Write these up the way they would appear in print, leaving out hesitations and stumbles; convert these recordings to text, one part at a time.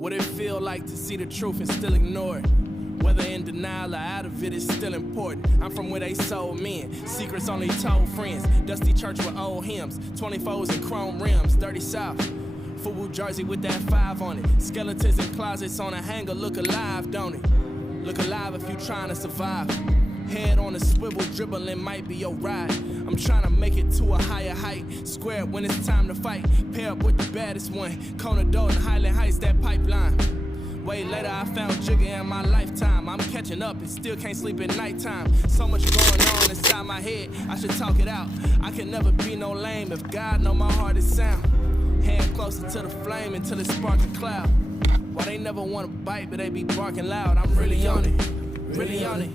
What it feel like to see the truth and still ignore it? Whether in denial or out of it is still important. I'm from where they sold men, secrets only told friends. Dusty church with old hymns, 24s and chrome rims, dirty south. Football jersey with that 5 on it. Skeletons in closets on a hanger, look alive, don't it? Look alive if you trying to survive. Head on a swivel, dribbling might be your ride. I'm trying to make it to a higher height. Square when it's time to fight. Pair up with the baddest one. Kona Dalton, Highland Heights, that pipeline. Way later, I found Jigga in my lifetime. I'm catching up and still can't sleep at nighttime. So much going on inside my head, I should talk it out. I can never be no lame if God know my heart is sound. Hand closer to the flame until it spark a cloud. Why they never want to bite, but they be barking loud. I'm really on it, really on it,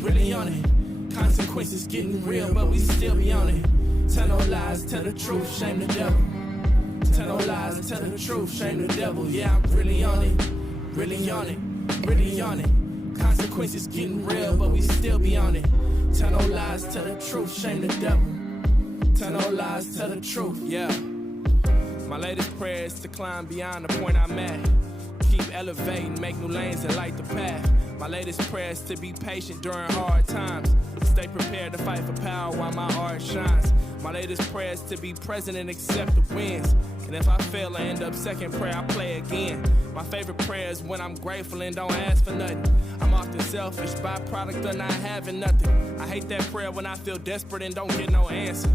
really on it. Consequences getting real, but we still be on it. Tell no lies, tell the truth, shame the devil. Tell no lies, tell the truth, shame the devil. Yeah, I'm really on it. Really on it, really on it. Consequences getting real, but we still be on it. Tell no lies, tell the truth, shame the devil. Tell no lies, tell the truth, yeah. My latest prayer is to climb beyond the point I'm at. Keep elevating, make new lanes and light the path. My latest prayer is to be patient during hard times. Stay prepared to fight for power while my art shines. My latest prayer is to be present and accept the wins. And if I fail, I end up second prayer, I play again. My favorite prayer is when I'm grateful and don't ask for nothing. I'm often selfish, byproduct of not having nothing. I hate that prayer when I feel desperate and don't get no answer.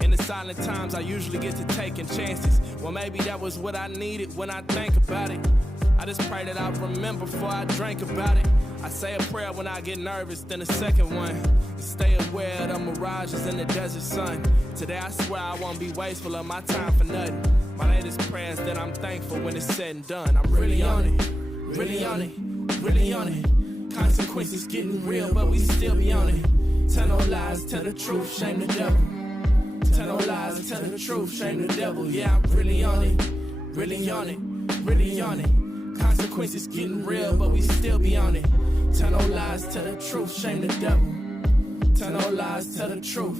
In the silent times, I usually get to taking chances. Well, maybe that was what I needed when I think about it. I just pray that I remember before I drink about it. I say a prayer when I get nervous, then a second one. And stay aware of the mirages in the desert sun. Today I swear I won't be wasteful of my time for nothing. My latest prayer is that I'm thankful when it's said and done. I'm really on it, really on it, really on it. Consequences getting real, but we still be on it. Tell no lies, tell the truth, shame the devil. Tell no lies, tell the truth, shame the devil. Yeah, I'm really on it, really on it, really on it. Consequences getting real, but we still be on it. Tell no lies, tell the truth, shame the devil. Tell no lies, tell the truth.